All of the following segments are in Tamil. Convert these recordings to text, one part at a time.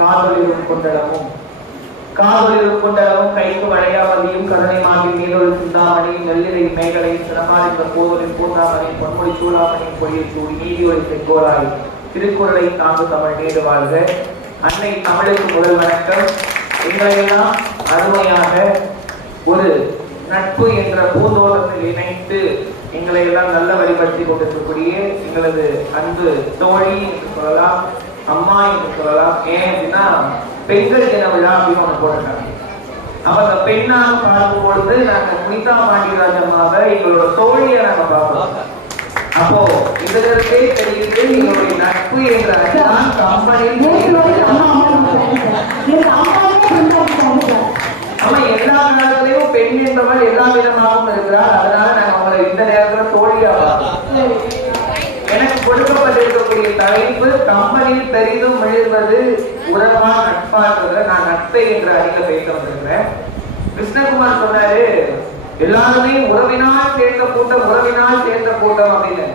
காதொலிரும் கொண்டளவும் கைக்கு வளையாவதியும் கருணை மாகி மீனொரு சிந்தாமணியும் வெள்ளிரை மேகலை சிரமாரிந்த போதலின் பூர்ணாமணியும் பொன்மொழி சூடாமணியும் பொழியை சூடி நீதியோரை செங்கோலாய் திருக்குறளை தாங்கு தமிழ் நீடு வாழ்க. அன்னை தமிழுக்கு முதல் வணக்கம். எங்களையெல்லாம் அருமையாக ஒரு நட்பு என்ற பூந்தோட்டத்தில் இணைத்து எங்களை எல்லாம் நல்ல வழிபடுத்தி கொண்டிருக்கக்கூடிய எங்களது அன்பு தோழி என்று சொல்லலாம், அம்மா என்று சொல்லலாம். ஏன் அப்படின்னா பெண்கள் தின விழா அப்படின்னு ஒன்று போட்டிருக்காங்க. அப்ப அந்த பெண்ணாக பார்க்கும் பொழுது நாங்க முனிதா பாண்டியராஜ் அம்மாவை எங்களோட தோழியை நாங்க பார்ப்போம். அப்போ இதற்கே தெரியுது எங்களுடைய நட்பு என்ற ஆமா எல்லா காலத்திலையும் பெண் என்பவள் எல்லா விதமாகவும் இருக்கிறார். அதனால நாங்க அவங்களை இந்த நேரத்துல தோழியா பார்ப்போம். எனக்கு கொடுக்கப்பட்டிருக்கக்கூடிய தலைப்பு கம்பனில் பெரிதும் விழுவது உறவா நட்பான்றத நான் நட்பை என்ற அணியில பேச வந்திருக்கிறேன். கிருஷ்ணகுமார் சொன்னாரு எல்லாருமே உறவினால் சேர்ந்த கூட்டம் அப்படின்னு.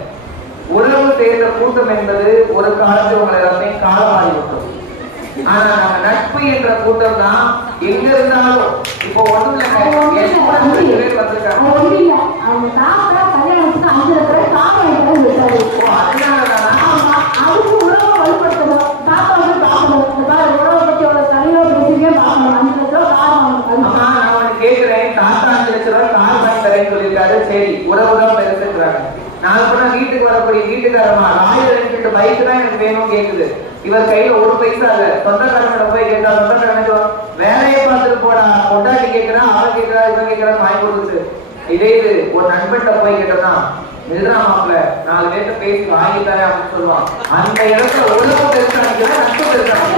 உறவு சேர்ந்த கூட்டம் என்பது ஒரு காலத்தில் உங்களை எல்லாத்தையும் காலமாறி விட்டோம். ஆனா நம்ம நட்பு என்ற கூட்டம் தான் எங்க இருந்தாலும் இப்போ ஒண்ணும் கேட்கிறேன். தாத்தா 5 லட்சம் ரூபாய் கார் வாங்கி தரேன்னு சொல்லியிருக்காரு. சரி, உறவுதான் பெருசுறாங்க. நான் கூட வீட்டுக்கு வரக்கூடிய வீட்டுக்காரமா ராயல் பைக் தான் எனக்கு வேணும் கேக்குது. இவர் கையில ஒரு பைசா இல்ல. சொந்தக்காரங்க போய் கேட்டா சொந்தக்காரங்க வேலையை பார்த்துட்டு போடா, கொண்டாட்டி கேட்கிறா, அவன் கேட்கிறா, இவன் கேட்கிறான்னு வாங்கி கொடுக்குது. இதே இது ஒரு நண்பன்கிட்ட போய் கேட்டோம்னா நிறுவனமாப்ல 4 பேர்த்த பேசி வாங்கி தரேன் அப்படின்னு சொல்லுவான். அந்த இடத்துல உறவு பெருசாங்க நட்பு பெருசாங்க.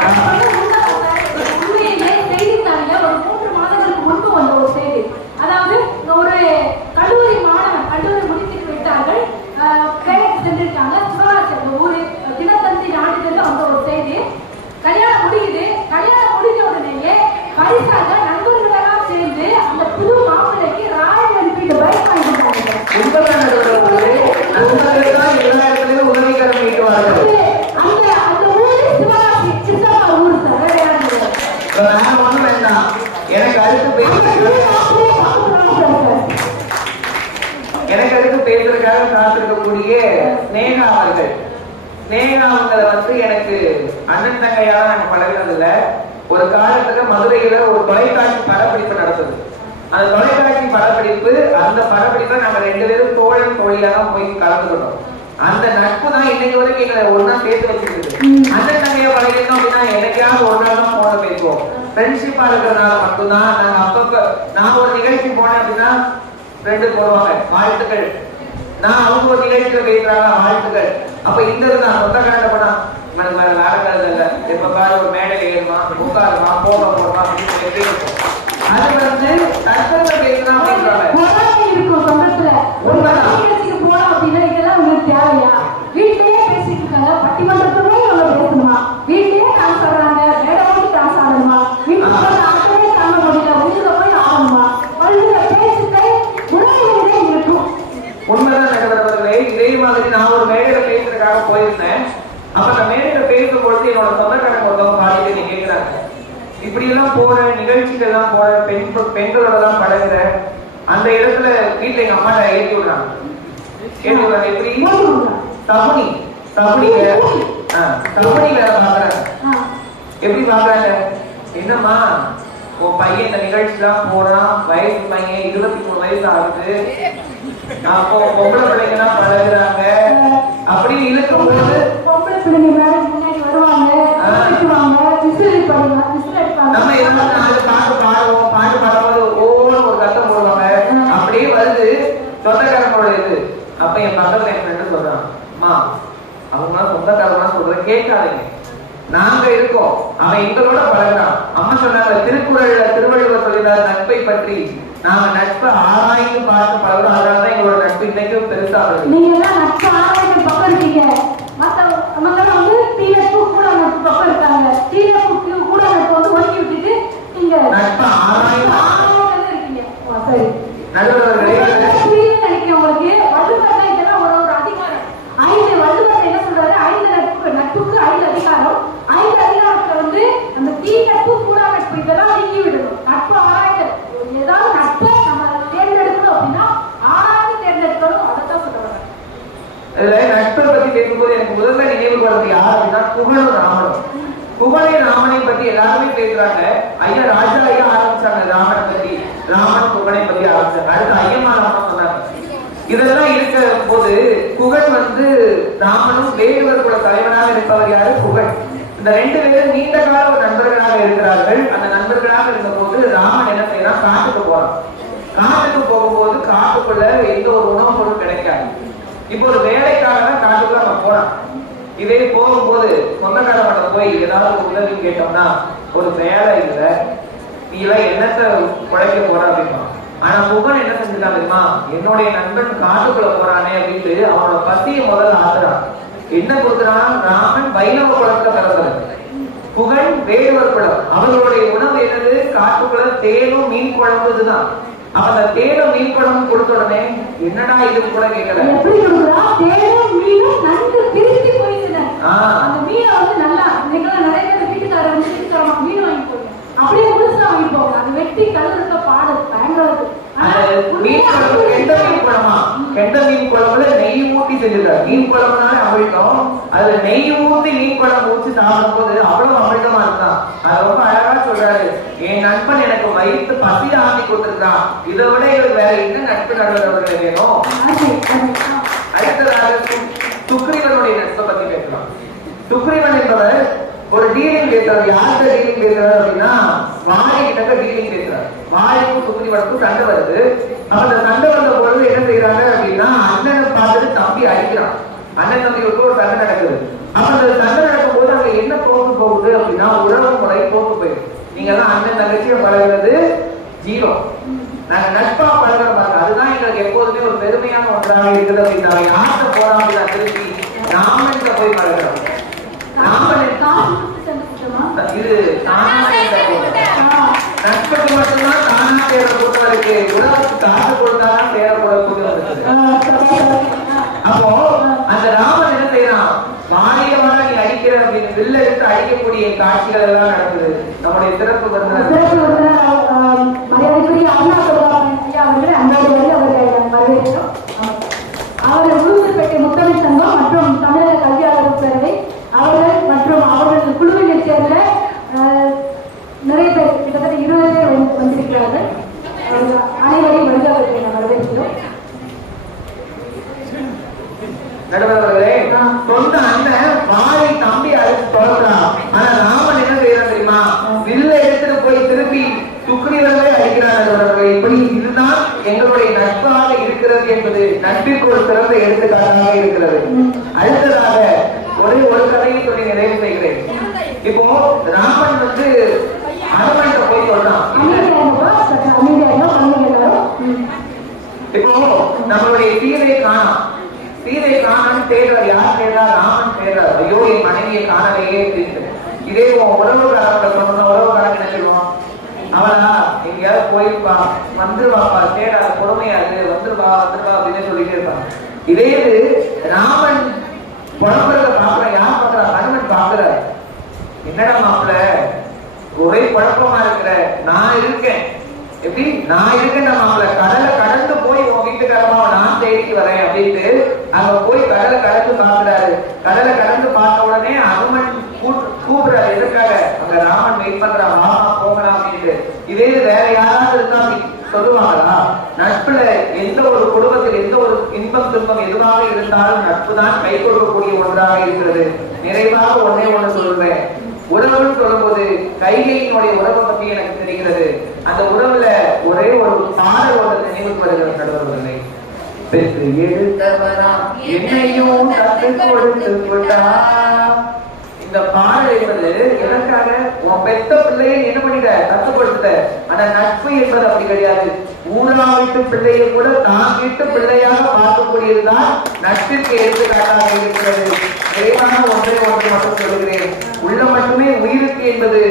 அதாவது ஒரு கல்லூரி மாணவன் கல்லூரி முடித்துட்டு விட்டார்கள், சென்றிருக்காங்க சிவராஜ் ஊரு தினத்தந்தி நாடுகள் அந்த ஒரு செய்தி. கல்யாணம் முடியுது. கல்யாணம் முடிஞ்ச உடனேயே பரிசாக நண்பர்களெல்லாம் சேர்ந்து அந்த புது மாப்பிள்ளைக்கு ராயல் என்ஃபீல்டு பைக் வாங்கி கொடுத்தாங்க. அந்த ஊரு சிவராஜ் சித்தப்பா ஊரு சார். எனக்கு அடுத்து பேசுறதுக்காக காத்திருக்கக்கூடிய ஸ்னேகா அவர்கள். ஸ்னேகா அவங்களை எனக்கு அண்ணன் தங்கையால நாங்க பழகினதில்ல. ஒரு காலத்துல மதுரையில ஒரு தொலைக்காட்சி படப்பிடிப்பு நடந்தது. அந்த தொலைக்காட்சி படப்பிடிப்பு அந்த படப்பிடிப்பை நாங்க 2 பேரும் தோழன் தோழியாக போய் கலந்துக்கிட்டோம். அந்த நட்பு தான் இன்னைக்கு வரைக்கும் எங்களை ஒன்னா சேர்த்து வச்சிருக்குது. அண்ணன் தங்கையா பழகிருந்தோம் அப்படின்னா என்னைக்காவது ஒரு நாள் தான் போன பேசுவோம். ஃப்ரெண்ட்ஷிப்பா இருக்கிறதுனால மட்டும்தான் நாங்க அப்பப்ப நான் ஒரு நிகழ்ச்சி போனேன் அப்படின்னா ஃப்ரெண்டு போடுவாங்க வாழ்த்துக்கள், நான் அவங்க ஒரு நிகழ்ச்சியில பேசுறாங்க வாழ்த்துக்கள். அப்ப இந்த இருந்தான் சொந்தக்காரங்க போனா எனக்கு வேற வேற கருது இல்ல, எப்ப பாரு ஒரு மேடையில ஏறுமா உட்காருமா போடுமா அப்படின்னு இருக்கும். அது தற்போது பேசுறாங்க இருக்கும் சொந்தத்துல ஒரு நிகழ்ச்சிக்கு போனோம் அப்படின்னா இதெல்லாம் உங்களுக்கு தேவையா? வீட்டிலேயே பேசிட்டு இருக்காங்க, பட்டிமன்றத்துமே அவங்க பேசணுமா? வீட்டிலேயே டான்ஸ் ஆடுறாங்க, மேடோடு டான்ஸ் ஆடணுமா? வீட்டுக்கு ஆட்டமே தாங்க முடியல, ஊர்ல போய் ஆடணுமா? பல்வேறு பேச்சுக்கள் உணவுகளே இருக்கும். உண்மைதான் நகர்வர்களே. இதே மாதிரி நான் ஒரு மேடையில பேசுறதுக்காக போயிருந்தேன். அப்ப அந்த மேடையில பேசும்பொழுது என்னோட சொந்தக்காரங்க ஒருத்தவங்க பாடிட்டு நீங்க கேட்கிறாங்க, இப்படி எல்லாம் போற நிகழ்ச்சிகள் எல்லாம் போற பெண்களோட எல்லாம் பழகுற அந்த இடத்துல வீட்டுல எங்க அம்மா ஏற்றி விடுறாங்க. எப்படி சகுனி வேலை பாக்குறாங்க. எப்படி பாக்குறாங்க? என்னம்மா உன் பையன் இந்த நிகழ்ச்சி தான் போறான், வயசு பையன் 23 வயசு ஆகுது, அப்போ பொம்பளை பிள்ளைங்கலாம் பழகுறாங்க அப்படின்னு இழுக்கும் போது பொம்பளை பிள்ளைங்க முன்னாடி வருவாங்க, நம்ம எல்லாம் 4 பாட்டு பாடுவோம், பாட்டு பாடும்போது ஒவ்வொரு ஒரு கட்டம் போடுவாங்க. அப்படியே வருது சொந்தக்காரங்களோட இது. அப்ப என் பக்கத்துல என் ஃப்ரெண்டு சொல்றான், அம்மா அவங்க சொந்தக்காரமா சொல்ற கேட்காதீங்க, நாங்க இருக்கோம், அவன் எங்களோட பழகிறான். அம்மா சொன்னாங்க திருக்குறள்ல திருவள்ளுவர் சொல்லினார் நட்பை பற்றி, நாங்க நட்பை ஆராய்ந்து பார்த்து பழகிறோம். அதனாலதான் எங்களோட நட்பு இன்னைக்கும் பெருசா வருது. நீங்க எல்லாம் நட்பு ஆராய்ந்து பக்கம் இருக்கீங்க, மத்தவங்க டிஎஃப் கூட நட்பு பக்கம் இருக்காங்க. டிஎஃப் கூட நட்பு ஒதுக்கி விட்டுட்டு நீங்க நட்பை ஆராய்ந்து இருக்கீங்க. சரி நடுவர்களே நினைக்கிறேன் உங்களுக்கு வள்ளுவர் இதெல்லாம் ஒரு அதிகாரம் 5 வள்ளுவர் என்ன சொல்றாரு? 5 நட்புக்கு 5 அதிகாரம். 5 அதிகாரத்துல இதுல நட்பை பத்தி பேசும்போது எனக்கு முதல்ல நினைவுக்கு வருது யார் அப்படின்னா புகழும் ராமனும். புகழையும் ராமனை பத்தி எல்லாருமே பேசுறாங்க. ஐயா ராஜா ஐயா ஆரம்பிச்சாங்க ராமனை பத்தி, ராமன் புகழை பத்தி ஆரம்பிச்சாங்க. அடுத்து ஐயம்மா ராமன் சொன்னாங்க. இதெல்லாம் இருக்க போது புகழ் வந்து ராமனும் வேடுவர் குல தலைவனாக இருப்பவர் யாரு? புகழ். இந்த ரெண்டு பேரும் நீண்ட கால ஒரு நண்பர்களாக இருக்கிறார்கள். அந்த நண்பர்களாக இருந்த போது ராமன் என்ன செய்யறான்? காட்டுக்கு போறான். காட்டுக்கு போகும்போது காட்டுக்குள்ள எந்த ஒரு உணவு பொருள் கிடைக்காது. இப்போ ஒரு வேலைக்காக தான் காட்டுக்குள்ள நம்ம போறான். இதே போகும்போது சொந்தக்காரவட்ட போய் ஏதாவது உதவி கேட்டோம்னா ஒரு வேலை இல்லை, நீ எல்லாம் என்னத்தை குழைக்க போற அப்படின்னா. ஆனா புகழ் என்ன செஞ்சுட்டான் தெரியுமா? என்னுடைய நண்பன் காட்டுக்குள்ள போறானே அப்படின்ட்டு அவனோட பசியை முதல்ல ஆகுறான். என்ன கொடுக்குறான்? ராமன் வைணவ குலத்துல பிறந்தவர், புகழ் வேடுவர் குலம். அவர்களுடைய உணவு என்னது? காட்டுக்குள்ள தேனும் மீன் குழம்பு. இதுதான். அவன் அந்த தேனும் மீன் குழம்பு கொடுத்த உடனே என்னடா இது கூட கேட்கல. எப்படி கொடுக்குறா? தேனும் மீனும் நன்கு பிரித்து போயிடுது. அந்த மீனை வந்து நல்லா நீங்களாம் நிறைய பேர் வீட்டுக்காரர் வந்து வீட்டுக்காரமா மீன் வாங்கி போடுங்க, அப்படியே முழுசா வாங்கி போங்க. அது வெட்டி கலருக்க பாடு பயங்கரம். மீன் குழம்பு கெண்ட மீன் குழம்பா? கெண்ட மீன் குழம்புல நெய் ஊத்தி செஞ்சிருக்காரு. மீன் குழம்புனாலே அமிழ்தம். அதுல நெய் ஊத்தி மீன் குழம்பு ஊற்றி சாப்பிடும் போது அவ்வளவு அமிழ்தமா இருந்தான். அது ரொம்ப அழகா சொல்றாரு. என் நண்பன் எனக்கு வயிற்று பசி ஆக்கி கொடுத்திருக்கான். இதை விட இவருக்கு வேற என்ன நட்பு நடுவர்கள் வேணும்? அடுத்ததாக சுக்ரீவனுடைய நட்பை பத்தி பேசலாம். சுக்ரீவன் என்பவர் ஒரு டீலிங் பேசுறாரு. யார்கிட்ட டீலிங் பேசுறாரு அப்படின்னா வாலி கிட்ட டீலிங் பேசுறாரு. வாலிக்கும் சுக்ரீவனுக்கும் சண்டை வருது. அப்ப அந்த சண்டை வந்த பொழுது என்ன செய்யறாங்க அப்படின்னா அண்ணனை பார்த்துட்டு தம்பி அடிக்கிறான். அண்ணன் தம்பிக்கு ஒரு சண்டை நடக்குது. அப்ப அந்த சண்டை நடக்கும் போது அங்க என்ன தோற்று போகுது அப்படின்னா உறவு முறை தோற்று போயிடும். நீங்க எல்லாம் அண்ணன் தங்கச்சியை பழகிறது ஜீரோ, நாங்க நட்பா பழகிற பாருங்க. அதுதான் எங்களுக்கு எப்போதுமே ஒரு பெருமையான ஒன்றாக இருக்குது அப்படின்னா யார்கிட்ட போறோம் அப்படின்னா திருப்பி ராமன்கிட்ட போய் பழகிறோம். இது நட்புக்கு மட்டும்தான் தானா தேவைப்படுவதற்கு உலகத்துக்கு காசு கொடுத்தாதான் தேவைப்படக்கூடிய. அப்போ அந்த ராமன் என்ன செய்யறான்? மாநிலமாக நீ அடிக்கிற அப்படின்னு வில்ல எடுத்து அடிக்கக்கூடிய காட்சிகள் எல்லாம் நடக்குது. நம்முடைய சிறப்பு அவர்கள் உளுந்தூர்பேட்டை முத்தமிழ் சங்கம் மற்றும் தமிழக கல்வியாளர் பேரவை அவர்கள் மற்றும் அவர்கள் குழுவினை சேர்ந்த நிறைய பேர் கிட்டத்தட்ட 20 பேர் வந்திருக்கிறார்கள். அனைவரையும் வருகிறவர்களை வரவேற்கிறோம். நடுவர்களே, சொந்த அண்ணன் வாழை தம்பி அழைச்சு தொடர்றான். ஆனா ராமன் என்ன செய்யறான் தெரியுமா? வில்ல எடுத்துட்டு போய் திருப்பி சுக்ரீவனை அடிக்கிறார். நடுவர்களே, இப்படி இதுதான் எங்களுடைய நட்பாக இருக்கிறது என்பது நட்பிற்கு ஒரு சிறந்த எடுத்துக்காட்டாக இருக்கிறது. அடுத்ததாக ஒரே ஒரு கதையை சொல்லி நிறைவு செய்கிறேன். இப்போ ராமன் வந்து அனுமன்கிட்ட போய் சொல்றான். இப்போ நம்மளுடைய சீதையை காணோம். சீதையை காணான்னு தேடுறார். யார் தேடுறா? ராமன் தேடுறார். ஐயோ என் மனைவியை காணலையே அப்படின்னு. இதே உறவுக்காரங்க சொன்ன உறவுக்காரங்க என்ன சொல்லுவோம்? அவளா எங்கேயாவது போயிருப்பா, வந்துருவாப்பா, தேடாத கொடுமையாது, வந்துருவா வந்துருவா அப்படின்னு சொல்லிட்டே இருப்பான். இதே இது ராமன் புலம்புறத பாக்குற. யார் பாக்குறா? ஹனுமன் பாக்குறாரு. என்னடா மாப்பிள்ள ஒரே குழப்பமா இருக்கிற, நான் இருக்கேன். எப்படி நான் இருக்கேன் மாப்பிள்ள? கடலை கடந்து போய் உன் வீட்டுக்காரமா நான் தேடிட்டு வரேன் அப்படின்ட்டு அங்க போய் கடலை கடந்து பாக்குறாரு. கடலை கடந்து பார்த்த உடனே ஹனுமன் கூப்பிடுறாரு. எதுக்காக? அங்க ராமன் வெயிட் பண்றான், மாமா போகலாம் அப்படின்ட்டு. இதே வேற யாராவது இருந்தா சொல்லுவாங்களா? நட்புல எந்த ஒரு குடும்பத்தில் எந்த ஒரு இன்பம் துன்பம் எதுவாக இருந்தாலும் நட்பு தான் கை கொடுக்கக்கூடிய ஒன்றாக இருக்கிறது. நிறைவாக ஒன்னே ஒண்ணு சொல்றேன். உறவுன்னு சொல்லும்போது கைகையினுடைய உறவை பத்தி எனக்கு தெரிகிறது. அந்த உறவுல ஒரே ஒரு பாடல் ஒரு நினைவுக்கு வருகிற நடுவர்களை பெற்று எடுத்தவரா என்னையும் கற்று கொடுத்து விட்டா. இந்த பாடல் என்பது எதற்காக? உன் பெத்த பிள்ளையை என்ன பண்ணிட்ட? கற்றுக் கொடுத்த. ஆனா நட்பு என்பது அப்படி கிடையாது. ஊரா வீட்டு பிள்ளையை கூட தான் வீட்டு பிள்ளையாக பார்க்கக்கூடியதுதான் நட்பிற்கு எடுத்துக்காட்டாக இருக்கிறது. நிறைவான ஒன்றே ஒன்று மட்டும் சொல்லுகிறேன். உள்ள மட்டுமே உயிருக்கு என்பது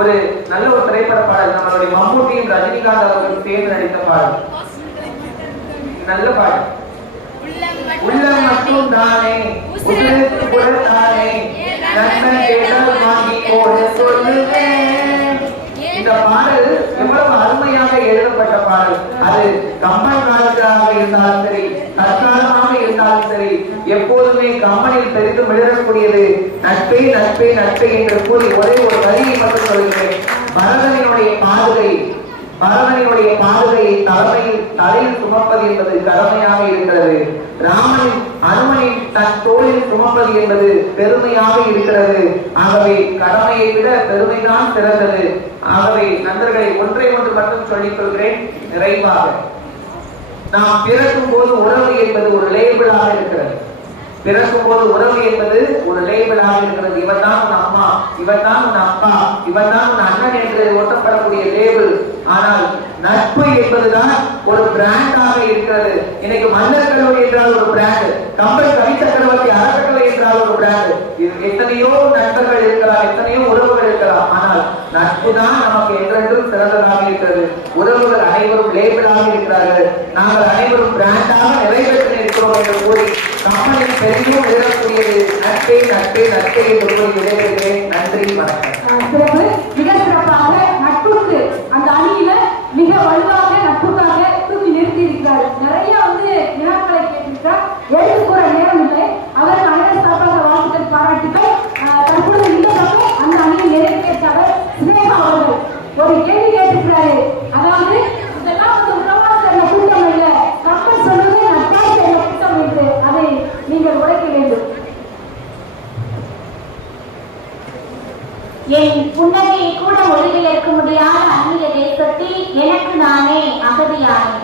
ஒரு நல்ல ஒரு திரைப்பட பாடல். நம்மளுடைய மம்முட்டியும் ரஜினிகாந்த் அவர்கள் சேர்ந்து நடித்த பாடல். நல்ல பாடல். உள்ளம் மட்டும் தானே உயிருக்கு கூட தானே நன்மை கேட்டால் வாங்கி போட சொல்லுவேன். இந்த பாடல் எவ்வளவு அருமையாக எழுதப்பட்ட பாடல். அது கம்பன் காலத்தாக இருந்தாலும் சரி, தற்காலமாக இருந்தாலும் இருந்தாலும் சரி, எப்போதுமே கம்மனில் தெரிந்து விழக்கூடியது நட்பே நட்பே நட்பே என்று கூறி ஒரே ஒரு வரியை மட்டும் சொல்கிறேன். பரதனுடைய பாதுகையை தலையில் சுமப்பது என்பது கடமையாக இருக்கிறது. ராமனின் அனுமனின் தன் தோளில் சுமப்பது என்பது பெருமையாக இருக்கிறது. ஆகவே கடமையை விட பெருமைதான் சிறந்தது. ஆகவே நண்பர்களை ஒன்றை ஒன்று மட்டும் சொல்லிக் கொள்கிறேன் நிறைவாக. நாம் பிறக்கும் போது உறவு என்பது ஒரு லேபிளாக இருக்கிறது. பிறக்கும் போது உறவு என்பது ஒரு லேபிளாக இருக்கிறது. இவன் தான் உன் அம்மா, இவன் தான் உன் அப்பா, இவன் தான் உன் அண்ணன் என்று ஒட்டப்படக்கூடிய லேபிள். ஆனால் நட்பு என்பதுதான் ஒரு பிராண்டாக இருக்கிறது. இன்னைக்கு மன்னர் கல்லூரி என்றால் ஒரு பிராண்ட், கம்பன் கவி சக்கரவர்த்தி அறக்கட்டளை என்றால் ஒரு பிராண்ட். எத்தனையோ நண்பர்கள் இருக்கலாம், எத்தனையோ உறவுகள் இருக்கலாம். ஆனால் நட்பு தான் நமக்கு என்றென்றும் சிறந்ததாக இருக்கிறது. உறவுகள் அனைவரும் லேபிளாக இருக்கிறார்கள். நாங்கள் அனைவரும் பிராண்டாக நிறைவேற்ற இருக்கிறோம் என்று கூறி கம்பனின் பெரியும் விடக்கூடியது நட்பே நட்பே நட்பே என்று கூறி விடைபெறுகிறேன். நன்றி, வணக்கம். சிறப்பு, மிக சிறப்பாக நட்புக்கு அந்த அணியில மிக வலுவாக நட்புக்காக தூக்கி நிறுத்தி இருக்கிறார். நிறைய வினாக்களை கேட்டிருக்கிறார். எழுத்து கூற நேரம் இல்லை. அவருக்கு அனைத்து சார்பாக வாழ்த்துக்கள், பாராட்டுகள். தற்பொழுது இந்த பக்கம் அந்த அணியை நிறைவேற்றாளர் சினேகா அவர்கள் ஒரு கேள்வி கேட்டிருக்கிறாரு. அதாவது இதெல்லாம் உறவாக சேர்ந்த கூட்டம் இல்ல, கப்பல் சொல்வது நட்பாக சேர்ந்த கூட்டம் என்று அதை நீங்கள் உடைக்க வேண்டும். என் புன்னகையை கூட மொழிபெயர்க்க முடியாத அந்நிய தேசத்தில் எனக்கு நானே அகதியானேன்.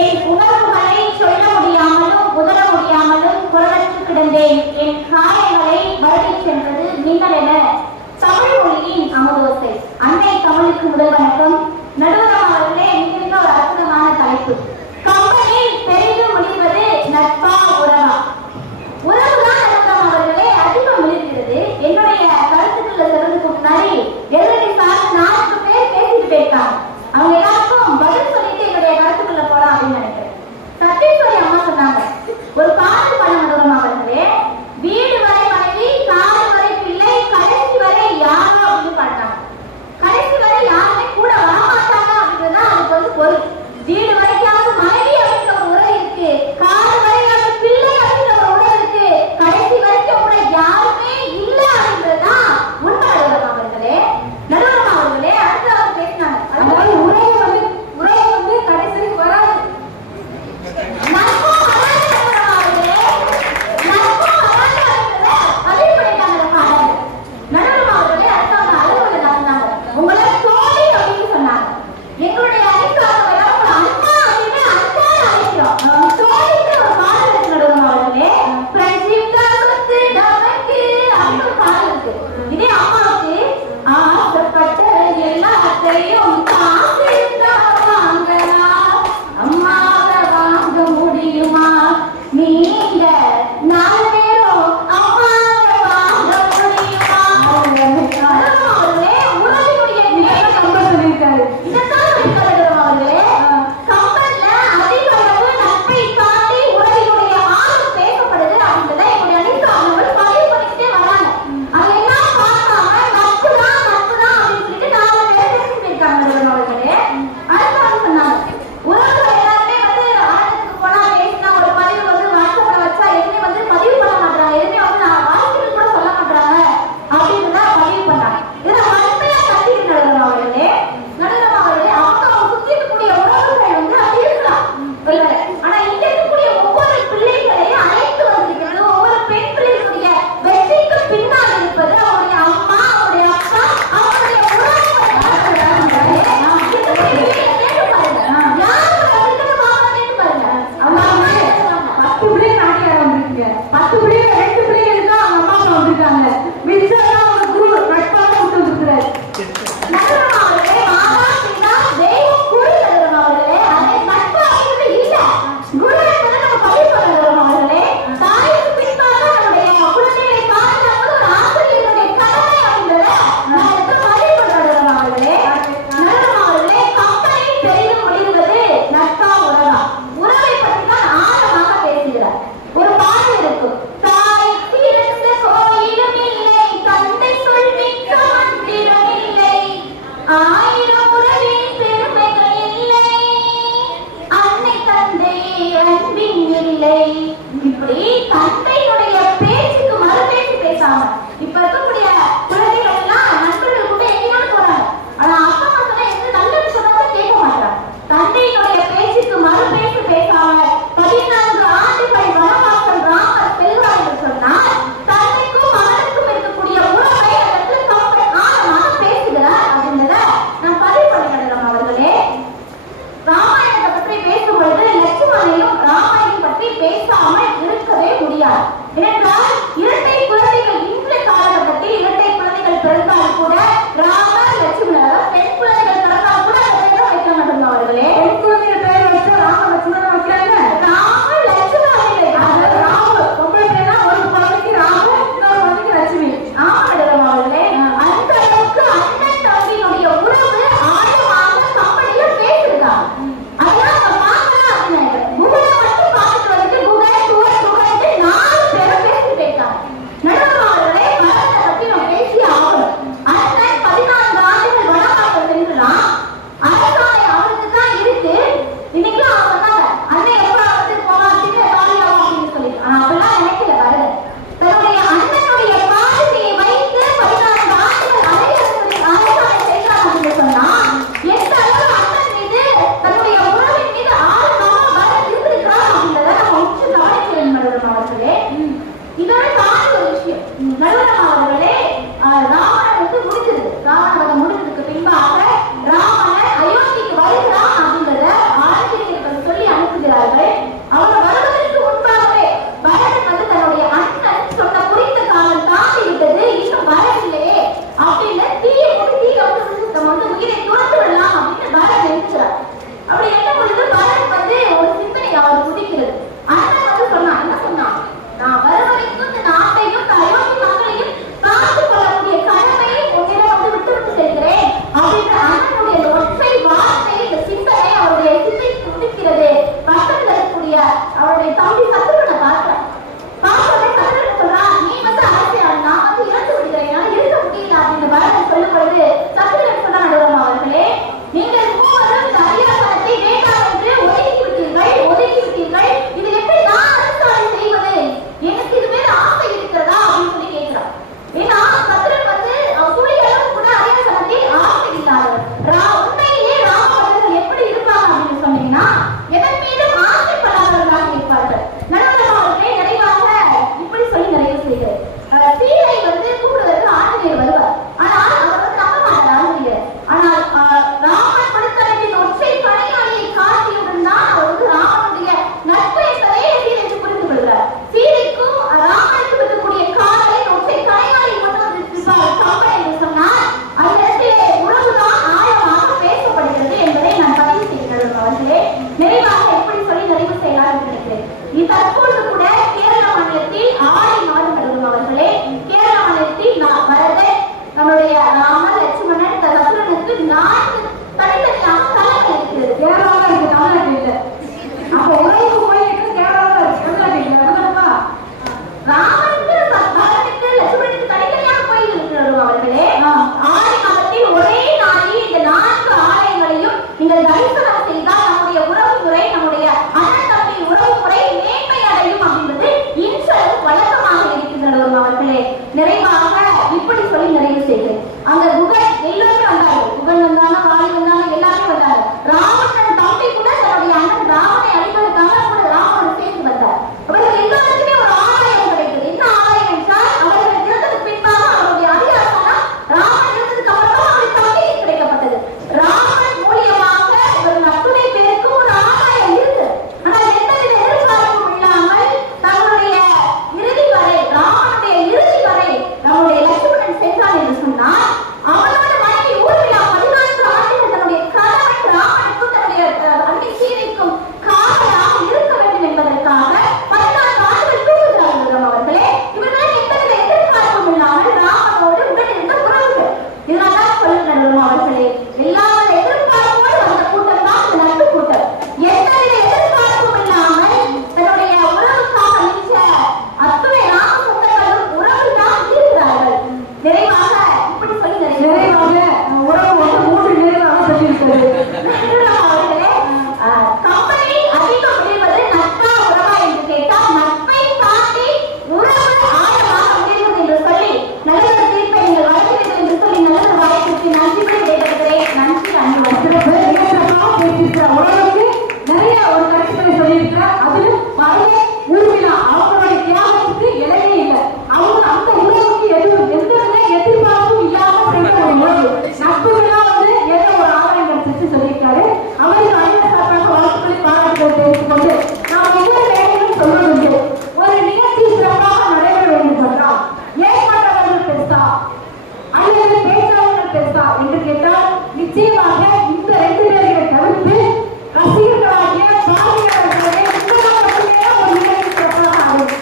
என் உணர்வுகளை சொல்ல முடியாமலும் உதற முடியாமலும் குரலற்று கிடந்தேன். என் காயங்களை வருடிச் சென்றது நீங்கள் என தமிழ் மொழியின் அமுதோசை. அன்னை தமிழுக்கு முதல் வணக்கம். நடுவரம் அவர்களே, மிக ஒரு அற்புதமான தலைப்பு. கம்பனில் பெரிதும் முடிவது நட்பா உறவா? உறவுதான் நடுவரம் அவர்களே அதிகம் இருக்கிறது. என்னுடைய கருத்துக்களை சொல்றதுக்கு முன்னாடி எதிர்த்து சார்ந்து 4 பேர் பேசிட்டு போயிருக்காங்க. அவங்க எல்லாருக்கும் பதில் சொல்லிட்டு என்னுடைய கருத்துக்களை போலாம் அப்படின்னு நினைக்கிறேன். சத்தீஸ்வரி அம்மா சொன்னாங்க, ஒரு பாட்டு பண்ண நடுவரம் அவர்களே, வீடு அவர்களே, நிறைவாக இப்படி சொல்லி நிறைவு செய்கிறேன். அந்த குகன் எல்லோரும் வந்தார்கள். குகன் வந்தாங்க, வாலி வந்தாங்க, எல்லாரும் வந்தாங்க. ராவணன் தம்பி கூட தன்னுடைய அண்ணன் ராவனை அழிப்பதற்காக கூட ராவணன் சேர்ந்து வந்தார். அவர்கள் எல்லோருக்குமே ஒரு ஆதாயம் கிடைத்தது. என்ன ஆதாயம் என்றால், அவர்கள் இறந்ததுக்கு பின்பாக அவருடைய அதிகாரம் ராவணன் இறந்ததுக்கு அப்புறமா அவருடைய தம்பிக்கு கிடைக்கப்பட்டது. ராவணன் மூலியமாக இவர்கள் அத்துணை பேருக்கும் ஒரு ஆதாயம் இருக்கு. ஆனால் எந்தவித எதிர்பார்ப்பும் இல்லாமல் தன்னுடைய இறுதி வரை, ராவனுடைய இறுதி வரை நம்முடைய லட்சுமணன் சென்றான் என்று சொன்னால், அவனோட மனைவி ஊர்மிளா 14 ஆண்டுகள் தன்னுடைய கணவன் ராமனுக்கும் தன்னுடைய அன்னை சீதைக்கும் காவலாக இருக்க வேண்டும் என்பதற்காக 14 ஆண்டுகள் தூங்குகிறார்கள் அவர்களே. இவர்கள் எந்தவித எதிர்பார்ப்பும் இல்லாமல் ராமனோடு உடனிருந்த உறவுகள். இதனால்தான் சொல்லுங்கள் அவர்களே, எல்லா எதிர்பார்ப்போடு வந்த கூட்டம் தான் இந்த நட்பு கூட்டம். எந்தவித எதிர்பார்ப்பும் இல்லாமல் தன்னுடைய உறவுக்காக நின்ற அத்துணை ராம சொந்தங்களும் உறவு தான் இருக்கிறார்கள். நிறைவாக இப்படி சொல்லி நிறைவாக உறவு வந்து 3 நிறைவாக சொல்லியிருக்கிறது. அவர்களே, கம்பெனி அதிகம் முடிவது நட்பா உறவா என்று கேட்டால், நட்பை தாண்டி உறவு ஆழமாக முடிவது என்று சொல்லி நல்ல ஒரு தீர்ப்பை நீங்கள் வழங்குவீர்கள் என்று சொல்லி நல்ல ஒரு வாய்ப்புக்கு நன்றி விடைபெறுகிறேன். நன்றி அன்பு. பேசியிருக்கிற உறவுக்கு நிறைய ஒரு கருத்துக்களை சொல்லியிருக்கிறார். அதிலும் பழைய ஊர்மிளா அவங்களுடைய தியாகத்துக்கு இலையே இல்லை. அவங்க அந்த உறவுக்கு எந்தவித எதிர்பார்ப்பும் இல்லாம சென்ற ஒரு உறவு. நட்புகளா வந்து ஏதோ ஒரு ஆதாயம் கிடைச்சிச்சு சொல்லியிருக்காரு. அவருக்கு அண்ணன் சார்பாக வாழ்த்துக்களை பாராட்டுகள் தெரிவித்துக் கொண்டு நாம் ஒவ்வொரு வேலைகளும் சொல்வதுண்டு. ஒரு நிகழ்ச்சி சிறப்பாக நடைபெற வேண்டும் என்றால் ஏற்பட்டவர்கள் பெருசா அல்லது பேச்சாளர்கள் பெருசா என்று கேட்டால், நிச்சயமாக இந்த 2 பேர்களை தவிர்த்து ரசிகர்களாகிய பார்வையாளர்களே உங்களால் மட்டுமே ஒரு நிகழ்ச்சி சிறப்பாக ஆகும்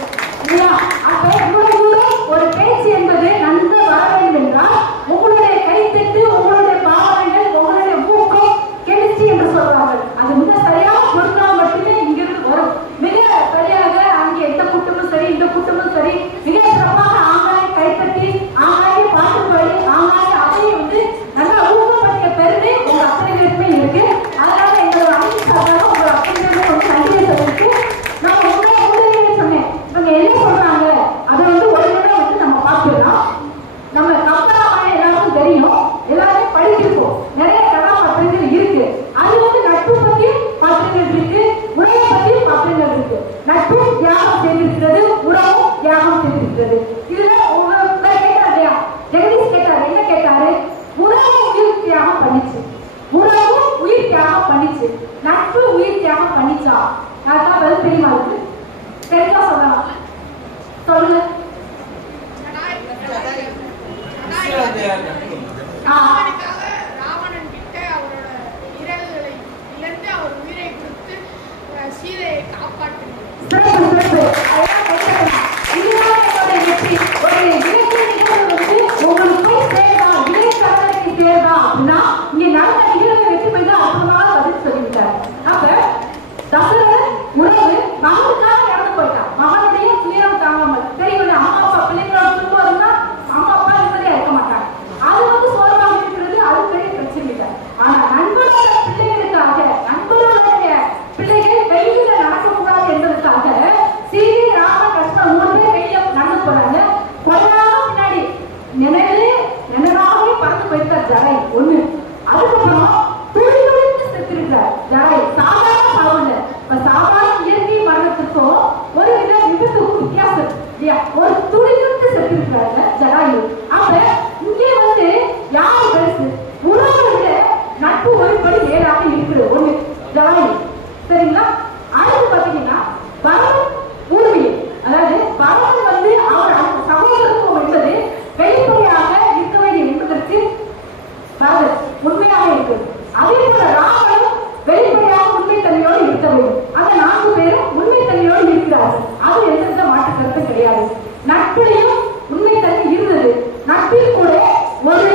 இல்லையா? அப்ப இவ்வளவு ஒரு பேச்சு என்பது நன்கு வர வேண்டும் என்றால் உங்களுடைய கைத்தட்டு, உங்களுடைய பாவனைகள், உங்களுடைய ஊக்கம் கெமிஸ்ட்ரி என்று சொல்வார்கள். அது மிக சரியாக கொடுத்தால் மட்டுமே இங்கிருந்து வரும். மிக சரியாக அங்கே எந்த கூட்டமும் சரி, இந்த கூட்டமும் சரி, மிக சிறப்பாக ஆங்காய கைத்தட்டி, ஆங்காய பாட்டு பாடி, ஆங்காய அதையும் வந்து நல்லா ஊக்கப்படுத்திய பெருமை உங்க அத்தனை பேருமே இருக்கு. அதனால எங்களோட அனைத்து சார்பாக உங்க அத்தனை பேருமே வந்து நன்றியை சொல்லிட்டு, நான் உண்மையிலே சொன்னேன், இவங்க என்ன சொல்றாங்க அதை வந்து ஒரு முறை வந்து நம்ம பார்த்துடலாம். நம்ம கம்பராமாயணம் எல்லாருக்கும் தெரியும், எல்லாருமே படிச்சிருப்போம். நிறைய கதாபாத்திரங்கள் இருக்கு. அது வந்து நட்பு பத்தியும் பாத்திரங்கள் இருக்கு, உறவை பத்தியும் பாத்திரங்கள் இருக்கு. நட்பு தியாகம் செய்திருக்கிறது, உறவும் தியாகம் செய்திருக்கிறது. இதுல உங்க கேட்டார் இல்லையா, ஜெகதீஷ் கேட்டாரு, என்ன கேட்டாரு? உறவு உயிர் தியாகம் பண்ணிச்சு, உறவு உயிர் தியாகம் பண்ணிச்சு, நட்பு உயிர் தியாகம் பண்ணிச்சா? அதான் பதில் தெரியுமா இருக்கு? தெரிஞ்சா சொல்லலாம், சொல்லுங்க. ராவணன் கிட்ட அவரோட விரல்களை இழந்து அவர் உயிரை கொடுத்து சீதையை காப்பாற்றினார். சிறப்பு சிறப்பு. இதுதான் என்னோட வெற்றி. ஒரு இலக்கிய நிகழ்வு வந்து உங்களுக்கு போய் சேரா, இளைஞர்களுக்கு சேரா அப்படின்னா இங்க நடந்த நிகழ்வை வெற்றி பெற்று அற்புதமாக பதில் சொல்லிவிட்டார். அப்ப தசரதன் உறவு மகனுக்காக இறந்து போயிட்டான். மகனுடைய துயரம் தாங்காமல் தெரியும், அம்மா அப்பா பிள்ளைங்களோட துன்பம்னா அம்மா அப்பா இருந்ததே இருக்க மாட்டாங்க. அது வந்து சோர்வாக இருக்கிறது, அது பெரிய பிரச்சனை இல்லை. ஆனா நண்பரோட பிள்ளைகளுக்காக, நண்பர்களுடைய பிள்ளைகள் வெயில நடக்கக்கூடாது என்பதற்காக சீதை, ராம, கிருஷ்ணன் 3 பேர் வெயில நடந்து போறாங்க. கொல்லாம பின்னாடி நினைவாகவே பறந்து போயிருக்கார் ஜரை ஒண்ணு. அதுக்கப்புறம் துடிதுடித்து செத்திருக்கிறார் ஜரை. சாதாரண சாவு இல்லை. இப்ப சாதாரண இயற்கை மரணத்துக்கும் ஒரு வித விபத்துக்கும் வித்தியாசம் இல்லையா? ஒரு துடிதுடித்து செத்திருக்கிறாங்க ஜராயு. அப்ப இங்கே வந்து யாரு பெருசு? உறவை விட நட்பு ஒருபடி மேலாக இருக்குது ஒண்ணு ஜராயு. சரிங்களா? அடுத்து பாத்தீங்கன்னா பரவன் ஊர்மிளை. அதாவது பரவன் வந்து அவர் அந்த சகோதரத்துவம் என்பது வெளிப்படையாக இருக்க வேண்டும் என்பதற்கு உண்மையாக இருக்குது. அதே போல ராமனும் வெளிப்படையாக உண்மை தன்மையோடு இருக்க வேண்டும். அந்த 4 பேரும் உண்மை தன்மையோடு இருக்கிறார்கள். அது எந்தவித மாற்று கருத்தும் கிடையாது. நட்பிலையும் உண்மை தன்மை இருந்தது. நட்பில் கூட ஒரு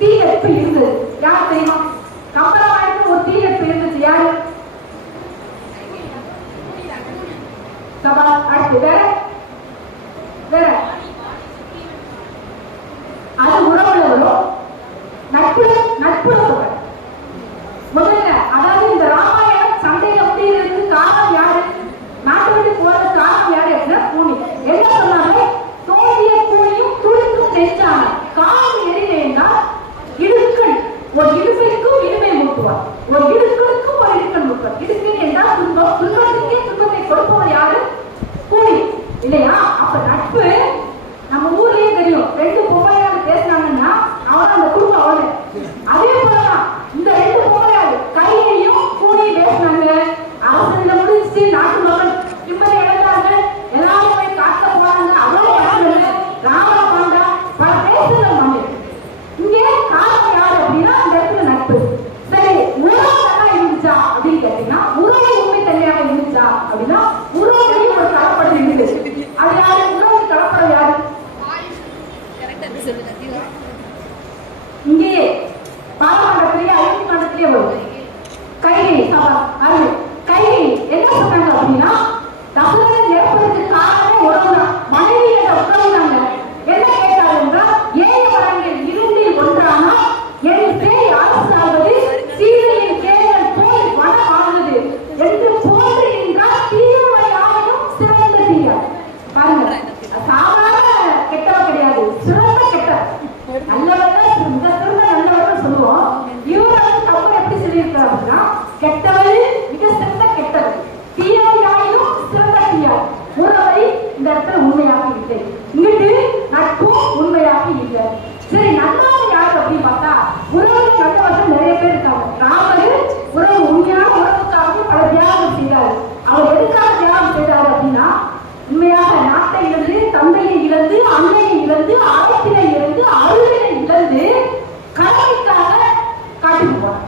தீ நட்பு இருந்தது. யார் தெரியுமா? கம்பராமாயணத்தில் ஒரு தீ நட்பு இருந்துச்சு. யாரு? சபா. அடுத்து வேற வேற அது உறவுல வரும். நட்புல சொல்றேன் முதல்ல. அதாவது இந்த ராமாயணம் சண்டையில முடியறதுக்கு காரணம் யாரு? நாட்டு விட்டு போறது காரணம் யாரு? கூனி. என்ன சொன்னாங்க? தோழிய கூலியும் நட்பும் உண்மையாக இல்லை. சரி, நல்லவங்க யாரு அப்படின்னு பார்த்தா உறவுல நல்லவர்கள் நிறைய பேர் இருக்காங்க. ராமர் உறவு உண்மையான உறவுக்காக பல தியாகம் செய்தார். அவர் எதுக்காக தியாகம் செய்தார் அப்படின்னா, உண்மையாக நாட்டை இழந்து, தந்தையை இழந்து, அன்னையை இழந்து, அறத்தினை இழந்து, அருளினை இழந்து கடமைக்காக காட்டுக்கு போனார்.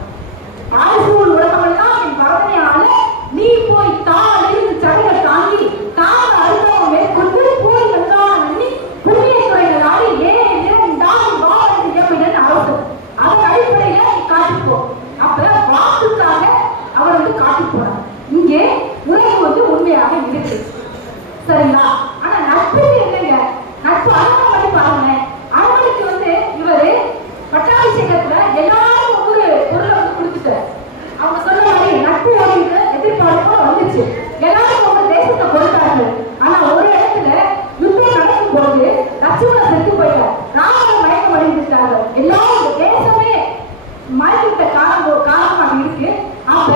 அரசூல் உலகமெல்லாம் என் வரதனையால நீ போய் தாளில் சடலை தாங்கி தாங்க அருந்தவம் மேற்கொண்டு போய் கங்கான நன்னி புண்ணிய துறைகளாடி ஏன் தான் வாழ்ந்து ஏப்பிடன் அவசரம். அதன் அடிப்படையில நீ காட்டுப்போ. அப்ப வாக்குக்காக அவர் வந்து காட்டு போறார். இங்கே உறவு வந்து உண்மையாக இருக்கு. சரிங்களா? ஆனா நட்புக்கு என்னங்க? நட்பு அனுமதி பண்ணி பாருங்க. அனுமதிக்கு வந்து இவரு பட்டாபிஷேகத்துல எல்லாரும் ஒவ்வொரு பொருளை வந்து கொடுத்துட்டாரு. அவங்க சொன்ன மாதிரி நட்பு ஒன்று எதிர்பார்ப்போட வந்துச்சு. எல்லாரும் ஒரு தேசத்தை கொடுத்தார்கள். ஆனா ஒரு இடத்துல யுத்தம் நடக்கும் போது லட்சுமணன் செத்து போயிட்டார். ராமன் மயக்கம் அடைந்துட்டார்கள். எல்லாரும் தேசமே மயக்கிட்ட காரணமாக இருக்கு. அப்ப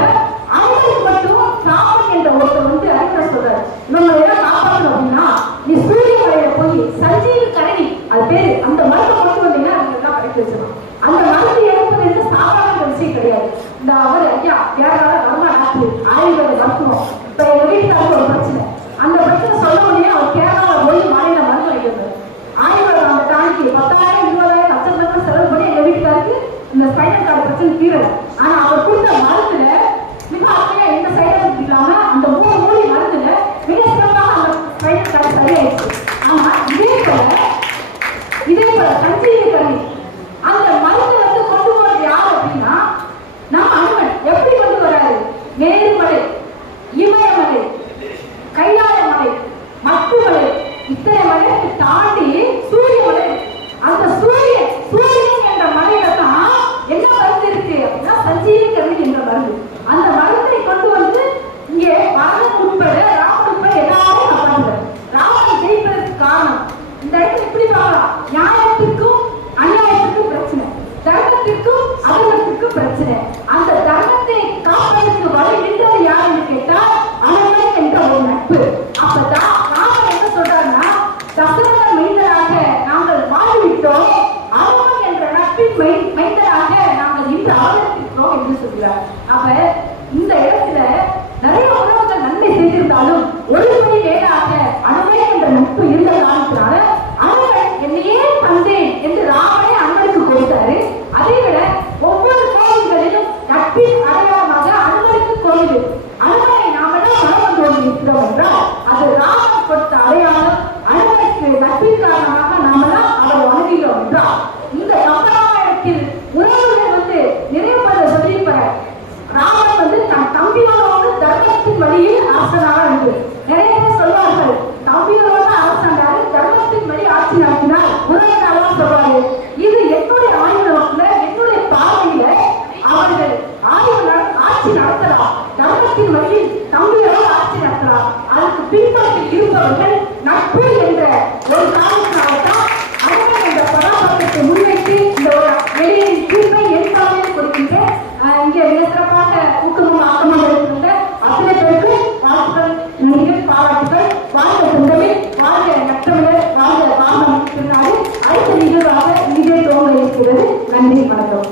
அவங்களுக்கு மட்டும் ராமன் என்ற ஒருத்தர் வந்து அறிவுரை சொல்றாரு, நம்ம எல்லாம் காப்பாற்றணும் அப்படின்னா நீ சூரிய மலையில போய் சஞ்சீவி கரணி அது பேரு அந்த மரத்தை கொண்டு வந்தீங்கன்னா அவங்க எல்லாம் படிக்க வச்சிடலாம். அந்த மரத்தை எடுப்பது என்று சாதாரண விஷயம் கிடையாது. இந்த அவர் ஐயா கேரளால வர்மா டாக்டர் ஆயுர்வேத மருத்துவம். இப்ப எங்க வீட்டுக்காருக்கு ஒரு பிரச்சனை, அந்த பிரச்சனை சொல்ல முடியாது. அவர் கேரளால போய் மலையில மருந்து வைக்கிறார். ஆயுர்வேதம் அந்த டானிக்கு 10,000 20,000 லட்சம் செலவு பண்ணி எங்க வீட்டுக்காருக்கு இந்த ஸ்பைனல் கார்டு பிரச்சனை தீரல. ஆனா அவர் கொடுத்த மருந்துல மிக அருமையா எந்த சைடு இல்லாம அந்த 3 மூலி மருந்துல மிக சிறப்பாக அந்த ஸ்பைனல் கார்டு சரியாயிடுச்சு. ஆனா இதே போல சஞ்சீவி கரணி அந்த மருந்து வந்து கொண்டு போறது யார் அப்படின்னா நம்ம அனுமன். எப்படி கொண்டு வராரு? மேருமலை, இமயமலை, கைலாயமலை, மட்டுமலை, இத்தனை மலையை தாண்டி சூரியமலை. அந்த சூரியன் என்ற மலையில தான் என்ன மருந்து இருக்கு அப்படின்னா சஞ்சீவி கரணி என்ற மருந்து. அந்த மருந்தை கொண்டு வந்து இங்கே மரணம் உட்பட ராமன் உட்பட எல்லாரும் காப்பாற்றுறாரு. ராமன் ஜெயிப்பதற்கு காரணம் இந்த இடத்துல இப்படி பார்க்கலாம். நியாயத்திற்கும் அநியாயத்திற்கும் பிரச்சனை, தர்மத்திற்கும் அதர்மத்திற்கும் பிரச்சனை. அந்த தர்மத்தை காப்பதற்கு வழி நின்றது யாருன்னு கேட்டா அனுமன் என்ற ஒரு நட்பு. அப்பதான் ராமன் என்ன சொல்றாருன்னா, தசரத மைந்தராக நாங்கள் வாழ்விட்டோம், அனுமன் என்ற நட்பின் மைந்தராக நாங்கள் இன்று அவதரிக்கிறோம் என்று சொல்கிறார். அப்ப இந்த இடத்துல நிறைய உறவுகள் நன்மை செய்திருந்தாலும் ஒரு படி மேலாக அனுமன் என்ற நட்பு இருந்த காரணத்தினால அனுமன் என்னையே தந்தேன் என்று ராமனே அனுமனுக்கு கொடுத்தாரு. அதை விட ஒவ்வொரு கோவில்களிலும் நட்பின் அடையாளமாக அனுமனுக்கு கோவில். அனுமனை நாமெல்லாம் மனம் கொண்டு இருக்கிறோம் என்றால் அது ராமன் கொடுத்த அடையாளம். அனுமனுக்கு நட்பின் காரணமாக நாமெல்லாம் அவரை வணங்குகிறோம் என்றால் இந்த கம்பராமாயணத்தில் உறவுகள் வந்து நிறைவுபட சொல்லியிருப்பார். ராமன் வந்து தன் தம்பியோடு தர்மத்தின் வழியில் அரசனாக இருந்து நிறைய பேர் சொல்வார்கள், தம்பியோட அரசாண்டாரு தர்மத்தின் வழி ஆட்சி நடத்தினார் உறவினெல்லாம் சொல்வாரு. இது என்னுடைய ஆய்வு நோக்கில என்னுடைய பார்வையில அவர்கள் ஆட்சி நடத்தலாம், தர்மத்தின் வழியில் தம்பியோட ஆட்சி நடத்தலாம். அதுக்கு பின்பற்றில் இருப்பவர்கள் நட்பு என்ற ஒரு காரணத்தினால்தான் அனுமன் என்ற பராமரத்தை முன்வைத்து இந்த ஒரு வெளியின் தீர்ப்பை எதிர்காலம் கொடுக்கின்றேன். இங்கே மிக சிறப்பாக ஊக்கமும் ஆக்கமாக இருக்கின்ற அத்தனை பேருக்கு வாழ்த்துக்கள், நன்றிகள், பாராட்டுகள். வாழ்க செந்தமிழ், வாழ்க நற்றமிழர், வாழ்க வாகனம் திருநாடு. அடுத்த நிகழ்வாக இதே துவங்க இருக்கிறது. நன்றி, வணக்கம்.